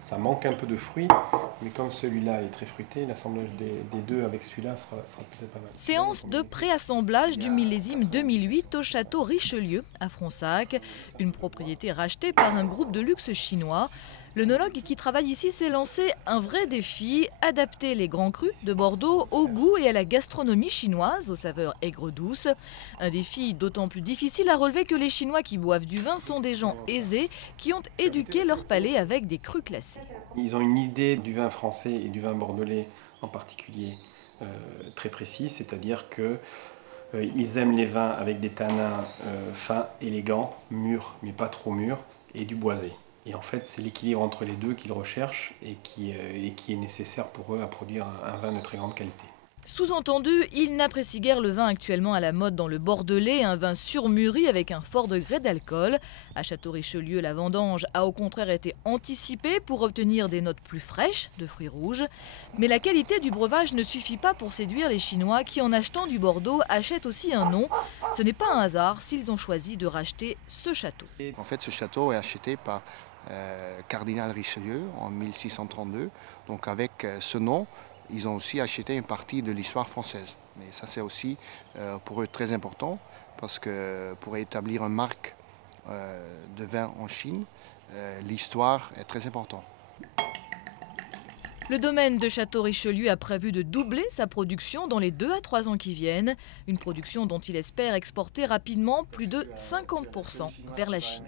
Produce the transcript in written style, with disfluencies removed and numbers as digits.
Ça manque un peu de fruits, mais comme celui-là est très fruité, l'assemblage des deux avec celui-là sera peut-être pas mal. Séance de préassemblage du millésime 2008 au château Richelieu à Fronsac, une propriété rachetée par un groupe de luxe chinois. L'œnologue qui travaille ici s'est lancé un vrai défi, adapter les grands crus de Bordeaux au goût et à la gastronomie chinoise, aux saveurs aigres-douces. Un défi d'autant plus difficile à relever que les Chinois qui boivent du vin sont des gens aisés qui ont éduqué leur palais avec des crus classés. Ils ont une idée du vin français et du vin bordelais en particulier très précise, c'est-à-dire qu'ils aiment les vins avec des tanins fins, élégants, mûrs, mais pas trop mûrs, et du boisé. Et en fait, c'est l'équilibre entre les deux qu'ils recherchent et qui est nécessaire pour eux à produire un vin de très grande qualité. Sous-entendu, ils n'apprécient guère le vin actuellement à la mode dans le Bordelais, un vin surmûri avec un fort degré d'alcool. À Château-Richelieu, la vendange a au contraire été anticipée pour obtenir des notes plus fraîches de fruits rouges. Mais la qualité du breuvage ne suffit pas pour séduire les Chinois qui, en achetant du Bordeaux, achètent aussi un nom. Ce n'est pas un hasard s'ils ont choisi de racheter ce château. En fait, ce château est acheté par Cardinal Richelieu en 1632. Donc avec ce nom, ils ont aussi acheté une partie de l'histoire française. Mais ça, c'est aussi pour eux très important parce que pour établir une marque de vin en Chine, l'histoire est très importante. Le domaine de Château-Richelieu a prévu de doubler sa production dans les 2 à 3 ans qui viennent. Une production dont il espère exporter rapidement plus de 50% vers la Chine.